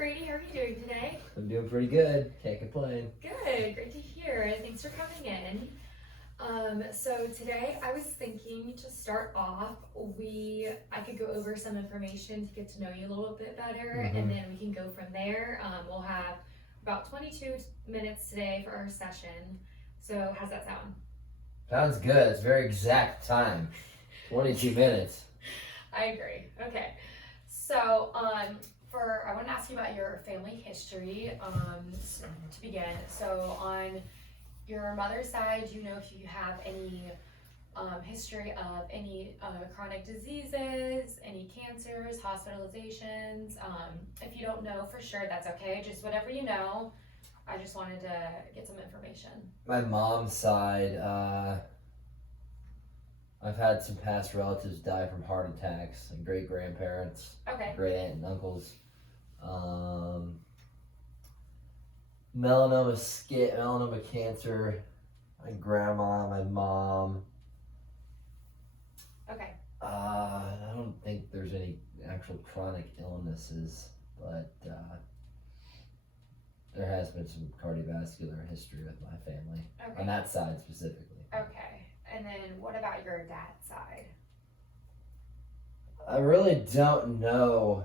Brady. How are you doing today? I'm doing pretty good. Can't complain. Good. Great to hear. Thanks for coming in. So today I was thinking to start off, I could go over some information to get to know you a little bit better, and then we can go from there. We'll have about 22 minutes today for our session. So how's that sound? Sounds good. It's very exact time. 22 minutes. I agree. Okay. So, I want to ask you about your family history to begin. So, on your mother's side, do you know if you have any history of any chronic diseases, any cancers, hospitalizations? If you don't know for sure, that's okay. Just whatever you know. I just wanted to get some information. My mom's side, I've had some past relatives die from heart attacks, and great grandparents, Okay. great aunt and uncles. Melanoma cancer, my grandma, my mom. Okay. I don't think there's any actual chronic illnesses, but there has been some cardiovascular history with my family, Okay. on that side specifically. Okay. And then what about your dad's side? I really don't know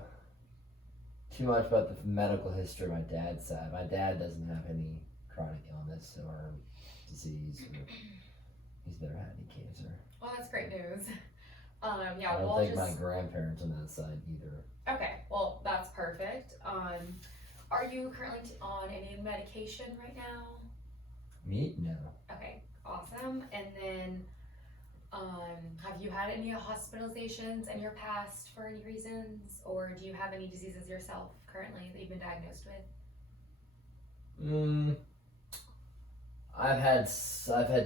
too much about the medical history of my dad's side. My dad doesn't have any chronic illness or disease. He's never had any cancer. Well, that's great news. I don't think my grandparents on that side either. Okay, well, that's perfect. Are you currently on any medication right now? Me? No. Okay, awesome. And then, have you had any hospitalizations in your past for any reasons, or do you have any diseases yourself currently that you've been diagnosed with? I've had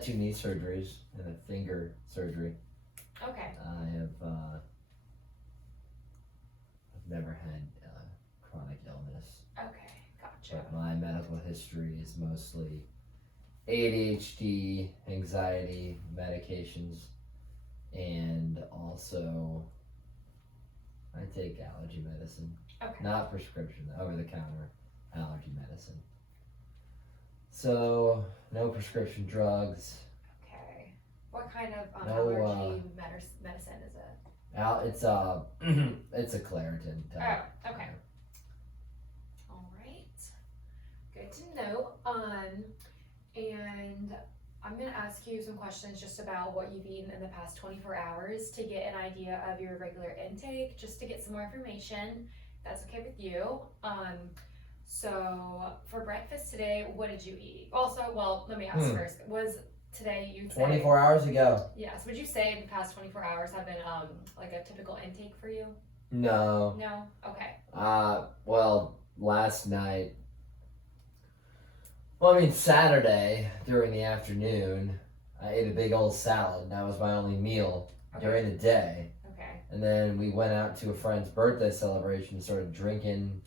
2 knee surgeries and a finger surgery. Okay. I've never had chronic illness. Okay, gotcha. But my medical history is mostly ADHD, anxiety, medications, and also I take allergy medicine. Okay. Not prescription, over-the-counter allergy medicine. So, no prescription drugs. Okay. What kind of No, allergy medicine is it? It's a Claritin type. Oh, okay. All right. Good to know. And I'm going to ask you some questions just about what you've eaten in the past 24 hours to get an idea of your regular intake, just to get some more information. That's okay with you. So for breakfast today, what did you eat? Also, well, let me ask first. Was today you'd say 24 hours ago? Yes. Would you say the past 24 hours have been like a typical intake for you? No. No? Okay. Well, last night. Well, I mean, Saturday during the afternoon, I ate a big old salad. And that was my only meal during the day. Okay. And then we went out to a friend's birthday celebration and started drinking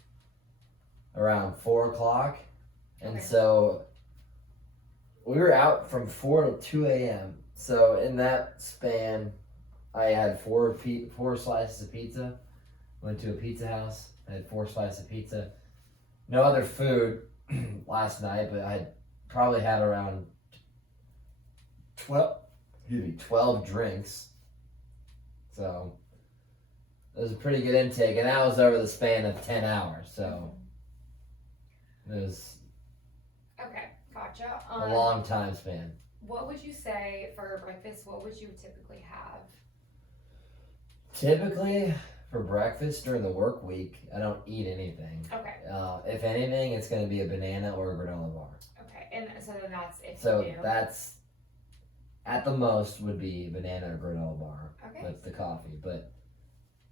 around 4 o'clock. And so we were out from 4 to 2 a.m. So in that span, I had four slices of pizza. Went to a pizza house. I had 4 slices of pizza. No other food last night, but I probably had around 12 drinks. So it was a pretty good intake, and that was over the span of 10 hours. So it was gotcha. a long time span. What would you say for breakfast? What would you typically have? Typically, for breakfast during the work week, I don't eat anything. Okay. If anything, it's going to be a banana or a granola bar. Okay, and so then that's if So you do. that's, at the most, would be banana or granola bar Okay. with the coffee. But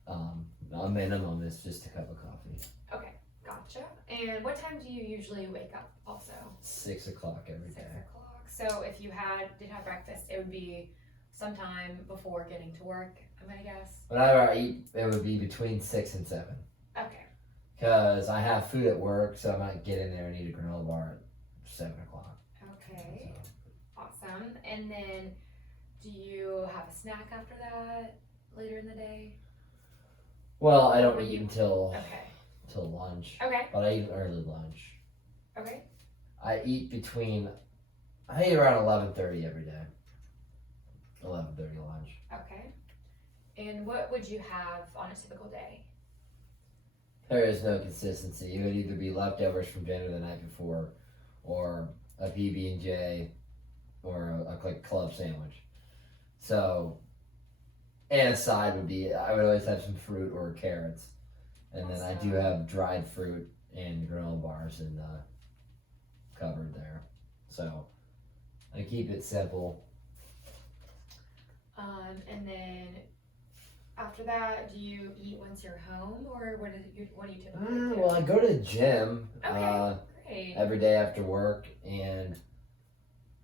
a minimum is just a cup of coffee. Okay, gotcha. And what time do you usually wake up also? 6 o'clock every 6 day. o'clock. So if you did have breakfast, it would be sometime before getting to work, I'm gonna guess. Whenever I eat, it would be between 6 and 7. Okay. Because I have food at work, so I might get in there and eat a granola bar at 7 o'clock. Okay. So. Awesome. And then do you have a snack after that later in the day? Well, I don't eat until Okay. till lunch, Okay. but I eat early lunch. Okay. I eat around 11:30 every day. 11:30 lunch. Okay. And what would you have on a typical day? There is no consistency. It would either be leftovers from dinner the night before, or a PB&J, or a like club sandwich. So, and a side would be, I would always have some fruit or carrots, and then I do have dried fruit and granola bars in the cupboard there. So, I keep it simple. And then after that, do you eat once you're home, or what do you typically do? Well, I go to the gym. Okay, great. Every day after work, and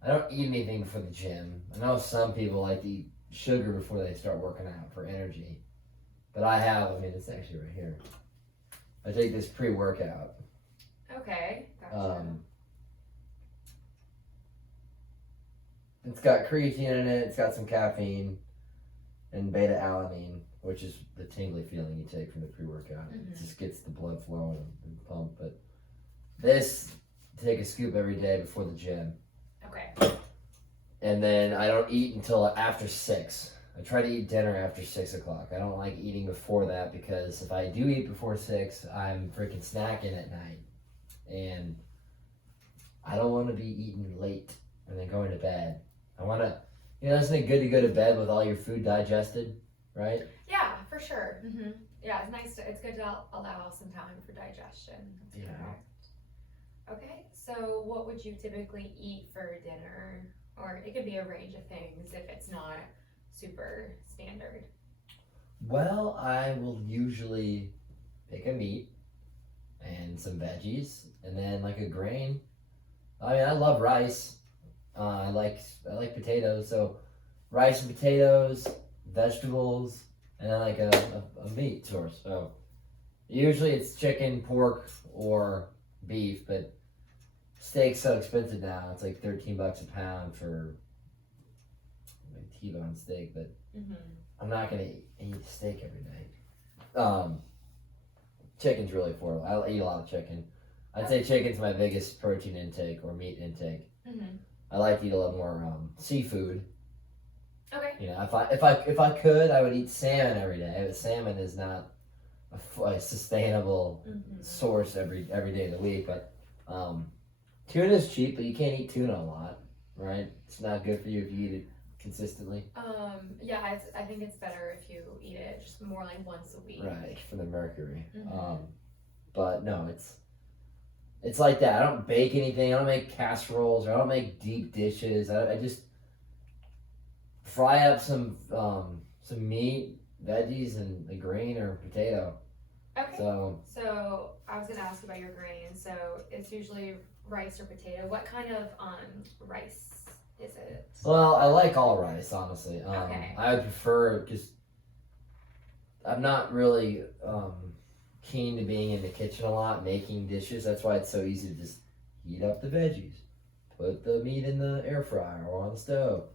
I don't eat anything before the gym. I know some people like to eat sugar before they start working out for energy, but it's actually right here. I take this pre-workout. Okay, gotcha. It's got creatine in it, it's got some caffeine, and beta-alanine, which is the tingly feeling you take from the pre-workout. Mhm. It just gets the blood flowing and pumped, but this, take a scoop every day before the gym. Okay. And then I don't eat until after 6. I try to eat dinner after 6 o'clock. I don't like eating before that because if I do eat before 6, I'm freaking snacking at night. And I don't want to be eating late and then going to bed. I want to, isn't it good to go to bed with all your food digested, right? Yeah, for sure. Yeah, it's good to allow some time for digestion. That's Yeah. correct. Okay, so what would you typically eat for dinner? Or it could be a range of things if it's not super standard. Well, I will usually pick a meat and some veggies and then like a grain. I love rice. I like potatoes, so rice and potatoes, vegetables, and then like a meat source. So usually it's chicken, pork, or beef, but steak's so expensive now. It's like $13 a pound for a T-bone steak, but I'm not gonna eat steak every day. Chicken's really affordable. I eat a lot of chicken. I'd say chicken's my biggest protein intake or meat intake. I like to eat a lot more seafood. Okay. If I could, I would eat salmon every day. But salmon is not a sustainable source every day of the week. But tuna is cheap, but you can't eat tuna a lot, right? It's not good for you if you eat it consistently. Yeah, I think it's better if you eat it just more like once a week. Right, for the mercury. But no, it's like that. I don't bake anything. I don't make casseroles, or I don't make deep dishes. I just fry up some meat, veggies, and a grain or potato. Okay. So I was gonna ask you about your grain. So it's usually rice or potato. What kind of rice is it? Well, I like all rice, honestly. Okay. I would prefer I'm not really keen to being in the kitchen a lot, making dishes. That's why it's so easy to just heat up the veggies, put the meat in the air fryer or on the stove,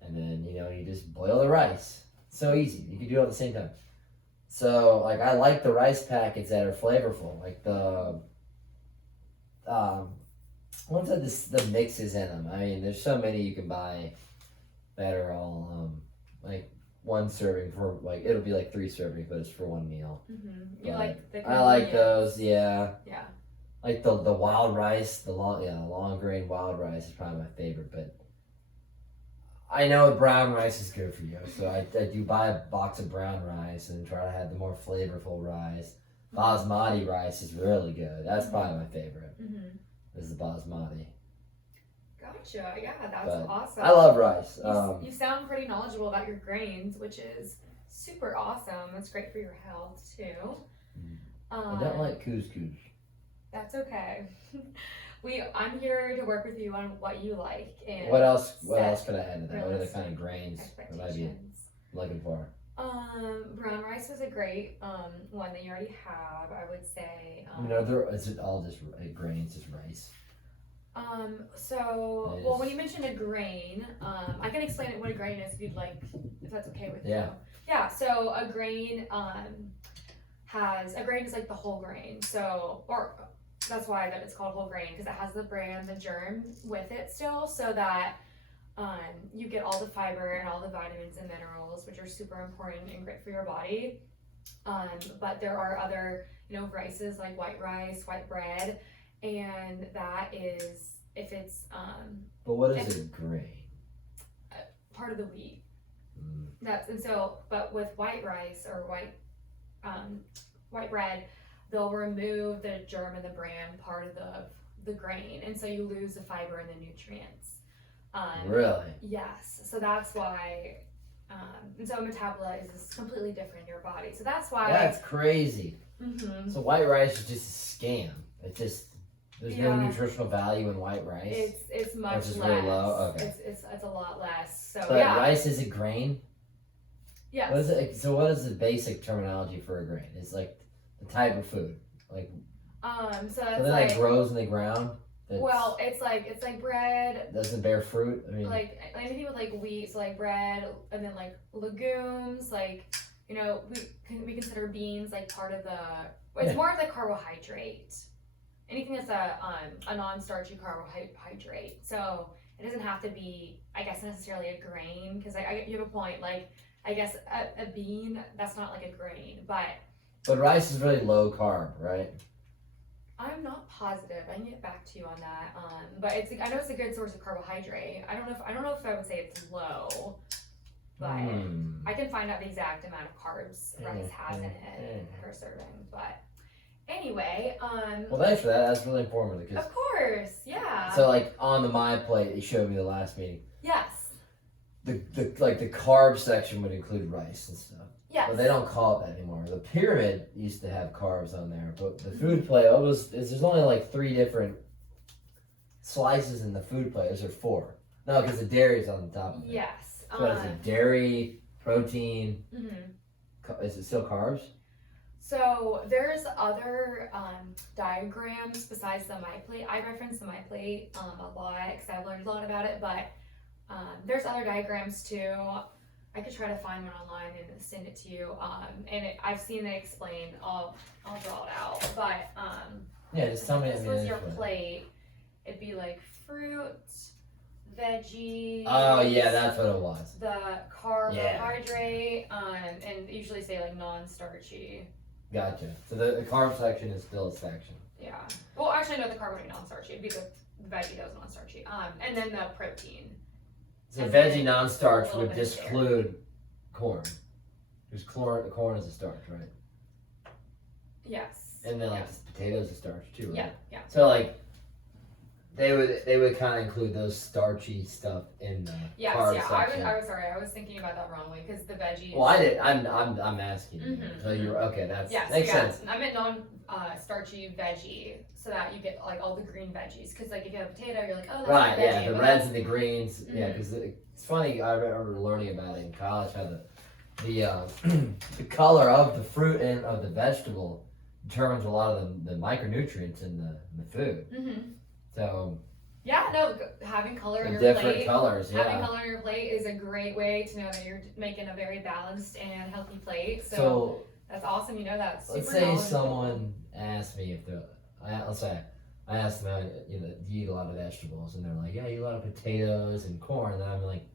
and then you just boil the rice. It's so easy. You can do it at the same time. So I like the rice packets that are flavorful, like the ones that the mixes in them. I mean, there's so many you can buy that are all like one serving for it'll be like 3 servings, but it's for one meal. You like the I like those, yeah. Like the wild rice, the long grain wild rice is probably my favorite. But I know brown rice is good for you, so I do buy a box of brown rice and try to have the more flavorful rice. Basmati rice is really good. That's probably my favorite. Is the basmati. Gotcha. Yeah, that's awesome. I love rice. You sound pretty knowledgeable about your grains, which is super awesome. It's great for your health too. I don't like couscous. That's okay. I'm here to work with you on what you like and what else could I add to that? What are the kind of grains that I'd be expectations. looking for? Brown rice is a great one that you already have. I would say. Is it all just grains, just rice? When you mentioned a grain, I can explain what a grain is if you'd like, if that's okay with you. Yeah. Yeah, so a grain, has a grain is like the whole grain. So, or that's why that it's called whole grain because it has the bran, the germ with it still, so that you get all the fiber and all the vitamins and minerals, which are super important and great for your body. But there are other, rices like white rice, white bread, and that is if it's But what is a grain? part of the wheat. Mm. But with white rice or white bread, they'll remove the germ and the bran part of the grain, and so you lose the fiber and the nutrients. Really? Yes. So that's why. And so metabolism is completely different in your body. So that's why. That's crazy. Mm-hmm. So white rice is just a scam. There's no Yeah. nutritional value in white rice. It's much Which is less. really low? Okay. It's a lot less. So But yeah. rice is a grain? Yes. What is it? So what is the basic terminology for a grain? It's like the type of food. Like So something it's that grows in the ground. well, it's like bread. Doesn't bear fruit. I mean, Like anything with like wheat, so like bread, and then like legumes, like we consider beans like part of the. It's Yeah. more of the carbohydrate. Anything that's a non-starchy carbohydrate. So it doesn't have to be, I guess, necessarily a grain because you have a point. Like I guess a bean that's not like a grain, but rice is really low carb, right? I'm not positive. I can get back to you on that. But I know it's a good source of carbohydrate. I don't know if I would say it's low, but I can find out the exact amount of carbs rice has in it per serving. But anyway, Well, thanks for that. That's really informative. of course, yeah. So like on the My Plate, you showed me the last meeting. Yes. The carb section would include rice and stuff. Yes. But they don't call it that anymore. The pyramid used to have carbs on there, but the food plate there's only like 3 different slices in the food plate. Is there 4? No, because the dairy's on the top of it. Yes. So what is it? Dairy, protein. Mhm. Is it still carbs? So there's other diagrams besides the My Plate. I reference the My Plate a lot because I've learned a lot about it, but there's other diagrams too. I could try to find one online and send it to you. I've seen it explained. I'll draw it out. But Yeah, just tell me. if this was your plate, it'd be like fruit, veggies. Oh yeah, that's what it was. The carbohydrate, and usually say like non-starchy. Gotcha. So the carb section is still a section. Yeah. Well, actually, no, the carbohydrate non-starchy. It'd be the veggie that was non-starchy. And then the protein. So And veggie then non-starch a little would bit of disclude corn. Because corn is a starch, right? Yes. And then like potatoes is starch too, right? Yeah. Yeah. So like they would kind of include those starchy stuff in the Yes. carb Yeah. section. I was sorry. I was thinking about that wrongly because the veggies. Well, I did. I'm asking you. Mhm, So you're okay. That's Yes. makes Yeah. sense. I meant non-starchy veggie, so that you get like all the green veggies. Because like if you have a potato, you're like, oh, that's Right. a veggie. Yeah. The but reds and the greens. Yeah. Mhm. Because it's funny. I remember learning about it in college. How the color of the fruit and of the vegetable determines a lot of the micronutrients in the food. Mhm. So Yeah. No. Having color in the your different plate. colors. Having Yeah. color on your plate is a great way to know that you're making a very balanced and healthy plate. So, So that's awesome. You know that. let's say someone asked me if let's say I asked them, do you eat a lot of vegetables? And they're like, yeah, I eat a lot of potatoes and corn. And I'm like,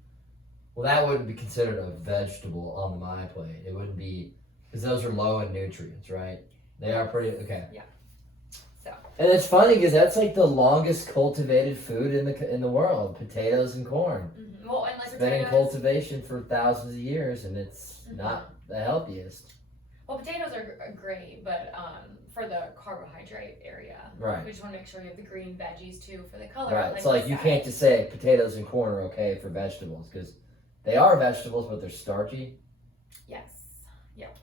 well, that wouldn't be considered a vegetable on the My Plate. It wouldn't be, because those are low in nutrients, right? They are pretty, okay. Yeah. So. And it's funny because that's like the longest cultivated food in the world, potatoes and corn. Mm-hmm. Well, and like It's been in potatoes. cultivation for thousands of years, and it's Mhm. not the healthiest. Well, potatoes are great, but for the carbohydrate area, Right. we just want to make sure you have the green veggies too for the color. Right. Like So like we you said. can't just say potatoes and corn are okay for vegetables because they are vegetables, but they're starchy. Yes. Yep.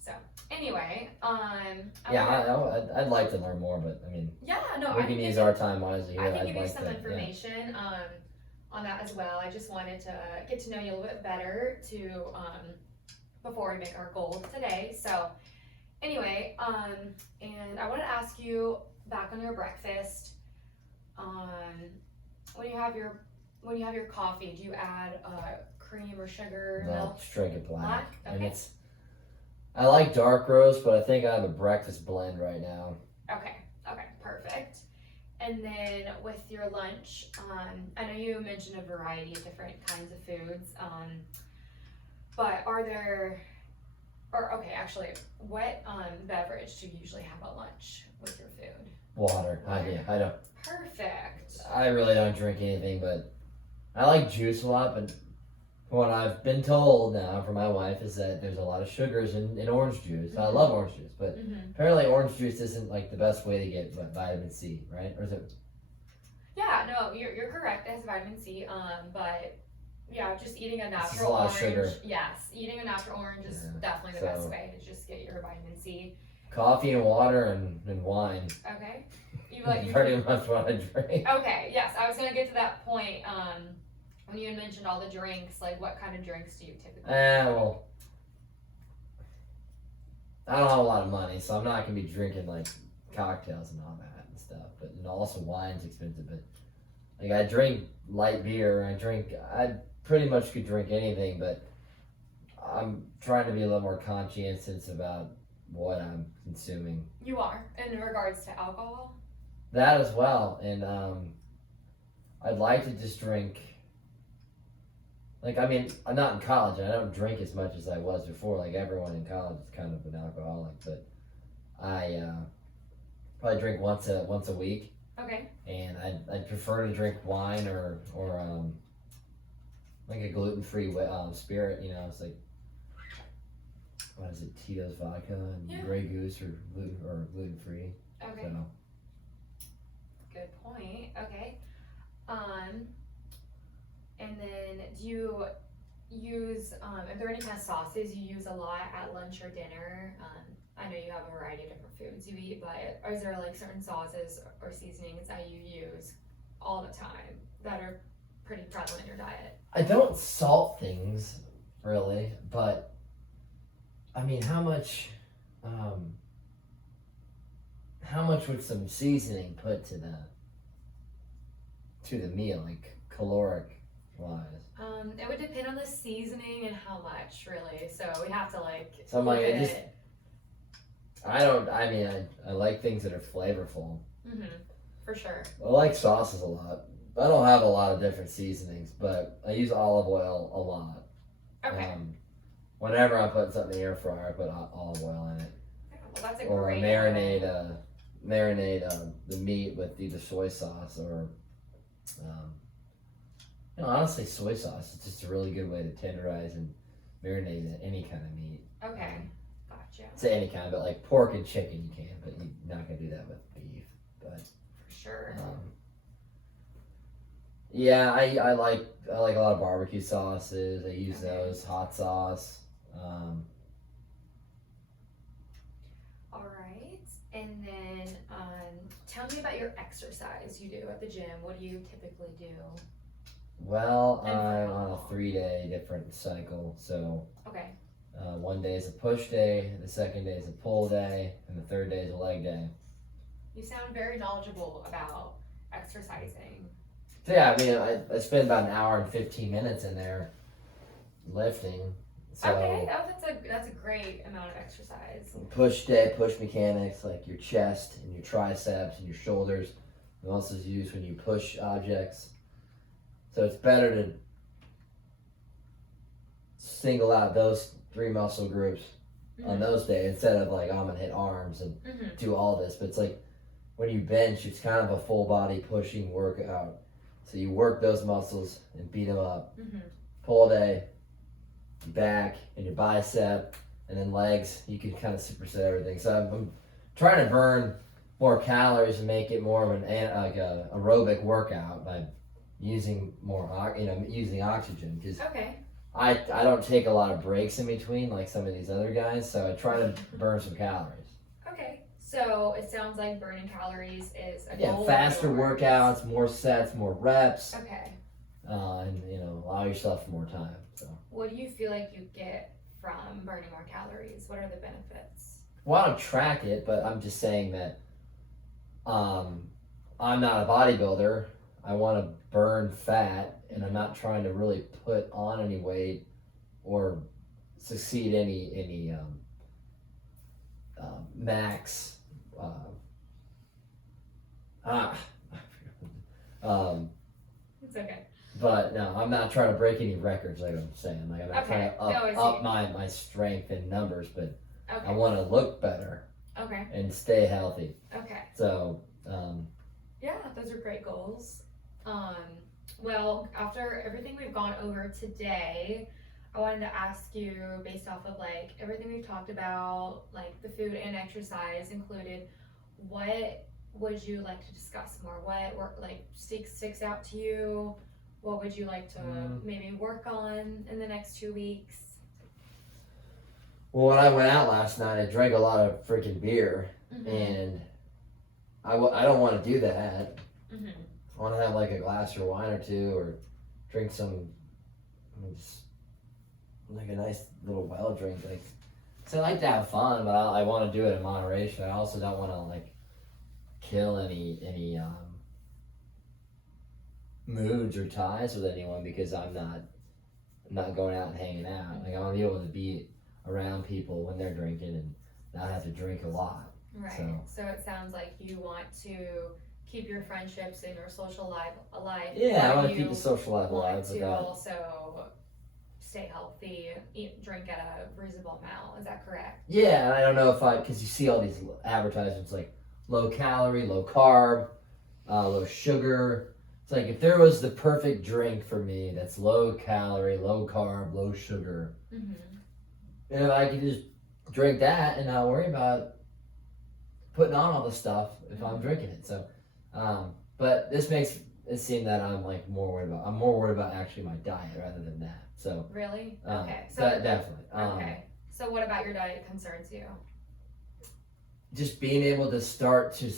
So anyway, I'd like to learn more, but I mean, yeah, no, we I can can use give our time wisely. I Here. can I'd give you like some to, information on that as well. I just wanted to get to know you a little bit better to before we make our goal today. So anyway, and I wanted to ask you back on your breakfast, when you have your coffee, do you add cream or sugar, No, milk? just drink it black. Black? And Okay. I like dark roast, but I think I have a breakfast blend right now. Okay, okay, perfect. And then with your lunch, I know you mentioned a variety of different kinds of foods, but are there, or okay, actually, what beverage do you usually have at lunch with your food? Water. I don't. Perfect. I really don't drink anything, but I like juice a lot. But what I've been told now from my wife is that there's a lot of sugars in orange juice. I love orange juice, but Mm-hmm. apparently orange juice isn't like the best way to get vitamin C, right? Or is it? Yeah, no, you're correct. It has vitamin C. But yeah, just eating a It's natural just a lot orange. of sugar. Yes, eating a natural orange is Yeah, definitely the best so- way to just get your vitamin C. Coffee and water and wine. Okay. You like you Pretty much what I drink. Okay, yes, I was gonna get to that point. When you had mentioned all the drinks, like what kind of drinks do you typically? Well, I don't have a lot of money, so I'm not gonna be drinking like cocktails and all that and stuff. But also wine's expensive. But like I drink light beer. I pretty much could drink anything, but I'm trying to be a little more conscientious about what I'm consuming. You are in regards to alcohol. That as well, and I'd like to just drink. Like, I mean, I'm not in college, and I don't drink as much as I was before. Like, everyone in college is kind of an alcoholic, but I probably drink once a week, Okay. and I'd prefer to drink wine or like a gluten-free spirit. You know, it's like, what is it, Tito's vodka and Yeah. Grey Goose or gluten-free. Okay. So. Good point. Okay. And then do you use, are there any kind of sauces you use a lot at lunch or dinner? I know you have a variety of different foods you eat, but is there like certain sauces or seasonings that you use all the time that are pretty prevalent in your diet? I don't salt things really, but I mean, how much would some seasoning put to the meal, like caloric wise? It would depend on the seasoning and how much, really. So we have to like. So I'm like, look at I just- it. I like things that are flavorful. For sure. I like sauces a lot. I don't have a lot of different seasonings, but I use olive oil a lot. Okay. Whenever I put something in the air fryer, I put olive oil in it. Well, that's a Or great. marinate the meat with either soy sauce or honestly soy sauce. It's just a really good way to tenderize and marinate any kind of meat. Okay. Gotcha. Say any kind, but like pork and chicken you can, but you're not gonna do that with beef. But For sure. yeah, I like a lot of barbecue sauces. I use those, hot sauce. All right. And then tell me about your exercise you do at the gym. What do you typically do? Well, And for I'm how on a long? 3-day different cycle, so Okay. one day is a push day, the second day is a pull day, and the third day is a leg day. You sound very knowledgeable about exercising. So yeah, I mean, I spend about an hour and 15 minutes in there lifting. So Okay. Oh, that's a great amount of exercise. push day, push mechanics, like your chest and your triceps and your shoulders. The muscles used when you push objects. So it's better to single out those 3 muscle groups on those days instead of like, I'm gonna hit arms and Mm-hmm. do all this. But it's like when you bench, it's kind of a full body pushing workout. So you work those muscles and beat them up. Mm-hmm. Pull day, back, and your bicep, and then legs. You can kind of superset everything. So I'm trying to burn more calories and make it more of an aerobic workout by using using oxygen, because Okay. I don't take a lot of breaks in between like some of these other guys. So I try to burn some calories. Okay. So it sounds like burning calories is a Yeah, goal of faster yours. workouts, more sets, more reps, Okay. and allow yourself more time. So. What do you feel like you get from burning more calories? What are the benefits? Well, I don't track it, but I'm just saying that I'm not a bodybuilder. I want to burn fat, and I'm not trying to really put on any weight or succeed any max. Ah, It's okay. but no, I'm not trying to break any records. Like I'm saying, like I'm not trying Okay. to No, I see. up my strength and numbers, but I Okay. want to look better Okay. and stay healthy. Okay. So, Yeah, those are great goals. Well, after everything we've gone over today, I wanted to ask you, based off of like everything we've talked about, like the food and exercise included, what would you like to discuss more? What work like sticks out to you? What would you like to maybe work on in the next 2 weeks? well, when I went out last night, I drank a lot of freaking beer, Mm-hmm. and I don't want to do that. Mm-hmm. I want to have like a glass or wine or two, or drink some, just like a nice little well drink. Like, so I like to have fun, but I want to do it in moderation. I also don't want to like kill any moods or ties with anyone because I'm not going out and hanging out. Like I want to be able to be around people when they're drinking and not have to drink a lot. Right. So it sounds like you want to keep your friendships and your social life alive. Yeah, I but want to you keep the social life want alive to without. also stay healthy, drink at a reasonable amount. Is that correct? Yeah, and I don't know if because you see all these advertisements like low calorie, low carb, low sugar. It's like if there was the perfect drink for me that's low calorie, low carb, low sugar, Mm-hmm. and if I could just drink that and not worry about putting on all the stuff if I'm drinking it. So, but this makes it seem that I'm like more worried about actually my diet rather than that. So Really? Okay. So definitely. okay. So what about your diet concerns you? Just being able to start to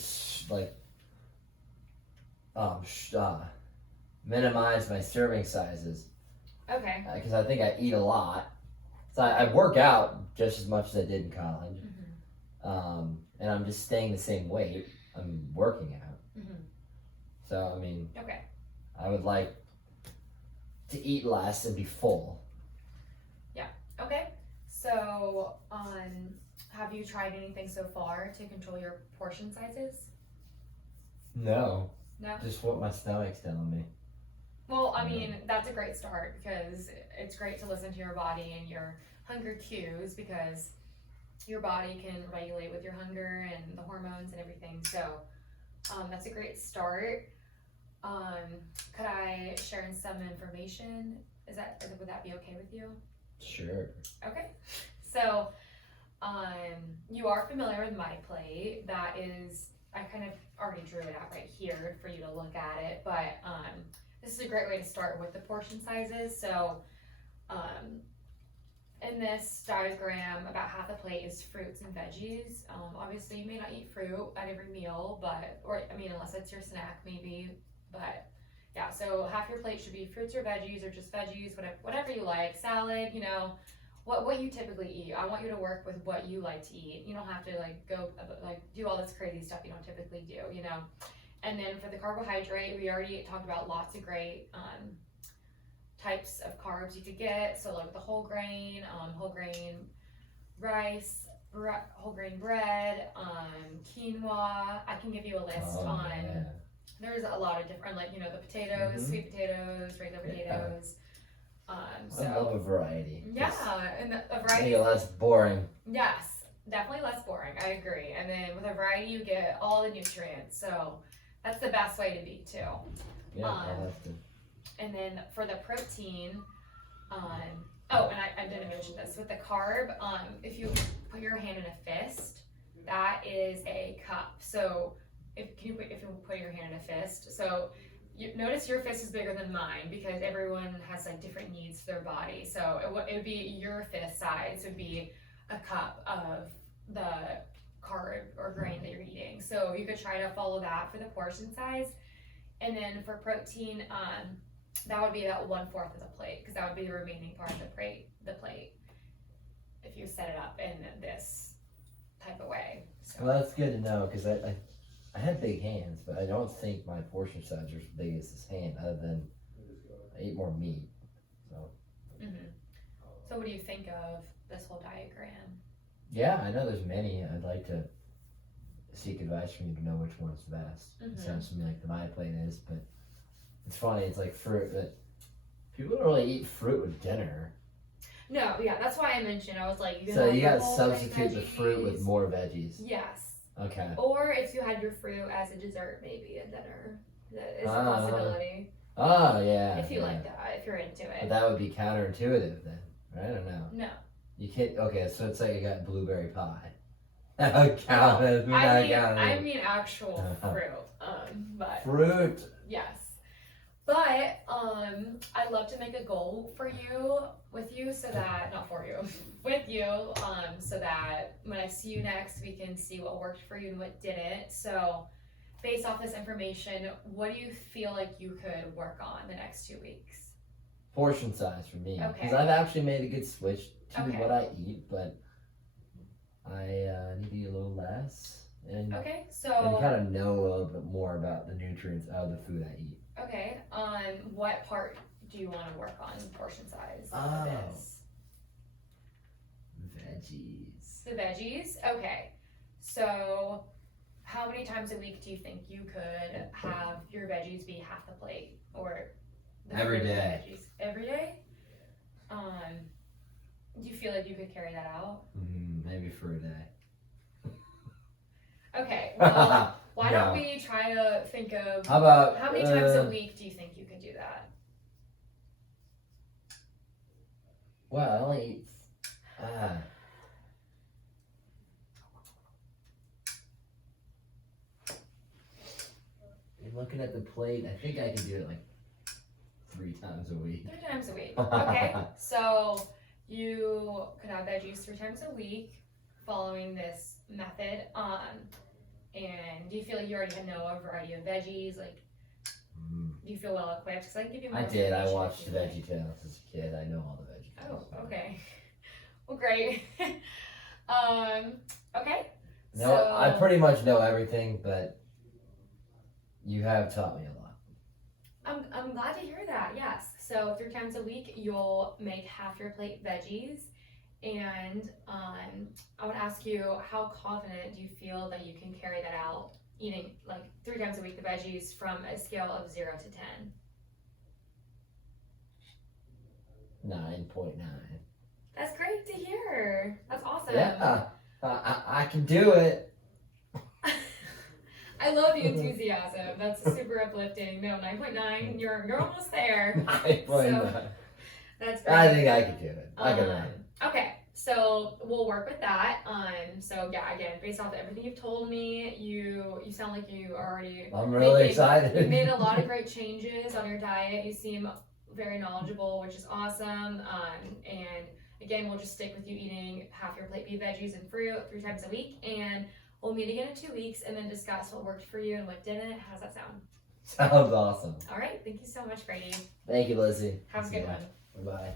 minimize my serving sizes Okay. because I think I eat a lot. So I work out just as much as I did in college, Mm-hmm. and I'm just staying the same weight. I'm working out. Mm-hmm. So I mean, Okay. I would like to eat less and be full. Okay. So, have you tried anything so far to control your portion sizes? No. No? Just what my stomach's telling me. Well, I mean, that's a great start because it's great to listen to your body and your hunger cues because your body can regulate with your hunger and the hormones and everything. So, that's a great start. Could I share some information? Would that be okay with you? Sure. Okay. So, you are familiar with MyPlate. That is, I kind of already drew it out right here for you to look at it, but this is a great way to start with the portion sizes. So, in this diagram, about half a plate is fruits and veggies. Obviously, you may not eat fruit at every meal, unless it's your snack, maybe. But yeah, so half your plate should be fruits or veggies, or just veggies, whatever you like. Salad, what you typically eat. I want you to work with what you like to eat. You don't have to do all this crazy stuff you don't typically do. And then for the carbohydrate, we already talked about lots of great types of carbs you could get. So like the whole grain rice, whole grain bread, quinoa. I can give you a list on. Yeah. There's a lot of different, the potatoes, sweet potatoes, regular potatoes. So I love a variety. yeah, and a Make variety. it less boring. Yes, definitely less boring. I agree. And then with a variety, you get all the nutrients. So that's the best way to be too. Yeah, I'll have to. And then for the protein, and I didn't mention this with the carb. If you put your hand in a fist, that is a cup. So if you put your hand in a fist, so you notice your fist is bigger than mine because everyone has like different needs for their body. So it would be your fist size would be a cup of the carb or grain that you're eating. So you could try to follow that for the portion size. And then for protein, that would be about 1/4 of the plate because that would be the remaining part of the plate if you set it up in this type of way. So. Well, that's good to know because I have big hands, but I don't think my portion size are as big as this hand, other than I eat more meat. So. Mm-hmm. So what do you think of this whole diagram? Yeah, I know there's many. I'd like to seek advice from you to know which one's the best. It Mhm. sounds to me like the My Plate is, but it's funny. It's like fruit, but people don't really eat fruit with dinner. No, yeah, that's why I mentioned. I was like, you can So have you your gotta whole substitute the veggies. fruit with more veggies. Yes. Okay. Or if you had your fruit as a dessert, maybe at dinner. That is a Ah. possibility. Oh yeah. If you yeah. like that, if you're into But it. that would be counterintuitive then, right? I don't know. No. You can't. Okay, so it's like you got blueberry pie. That would count as I mean actual Uh-huh. fruit. But fruit. yes. But I'd love to make a goal for you with you so that not for you with you so that when I see you next we can see what worked for you and what didn't. So based off this information, what do you feel like you could work on the next 2 weeks? Portion size for me, because Okay. I've actually made a good switch to Okay. what I eat, but I need to eat a little less and Okay, so kind of know a little bit more about the nutrients of the food I eat. okay, what part do you want to work on portion size of Oh. this? Veggies. The veggies? Okay. So how many times a week do you think you could have your veggies be half the plate? Or the Every fruit and day. Veggies? Every day? Do you feel like you could carry that out? Maybe for a day. Okay, well, why No. don't we try to think of How about how many times a week do you think you could do that? Well, I only eat. Looking at the plate, I think I can do it like 3 times a week. 3 times a week. Okay, so you could have veggies 3 times a week following this method. And do you feel like you already know a variety of veggies? Like, do you feel well equipped? Because I can give you more I did. I information watched if you like. VeggieTales as a kid. I know all the VeggieTales. Oh, okay. Well, great. Okay. No, I pretty much know everything, but you have taught me a lot. I'm glad to hear that. Yes. So 3 times a week, you'll make half your plate veggies, and I would ask you, how confident do you feel that you can carry that out, eating like 3 times a week the veggies from a scale of 0 to 10? 9.9. That's great to hear. That's awesome. Yeah, I can do it. I love the enthusiasm. That's super uplifting. No, 9.9. You're almost there. 9.9. That's great. I think I can do it. I can run. Okay, so we'll work with that. So yeah, again, based off of everything you've told me, you sound like you are already I'm really excited. You made a lot of great changes on your diet. You seem very knowledgeable, which is awesome. And again, we'll just stick with you eating half your plate beef veggies and fruit 3 times a week, and we'll meet again in 2 weeks and then discuss what worked for you and what didn't. How does that sound? Sounds awesome. All right, thank you so much, Brady. Thank you, Lizzie. Have a good one. Bye-bye.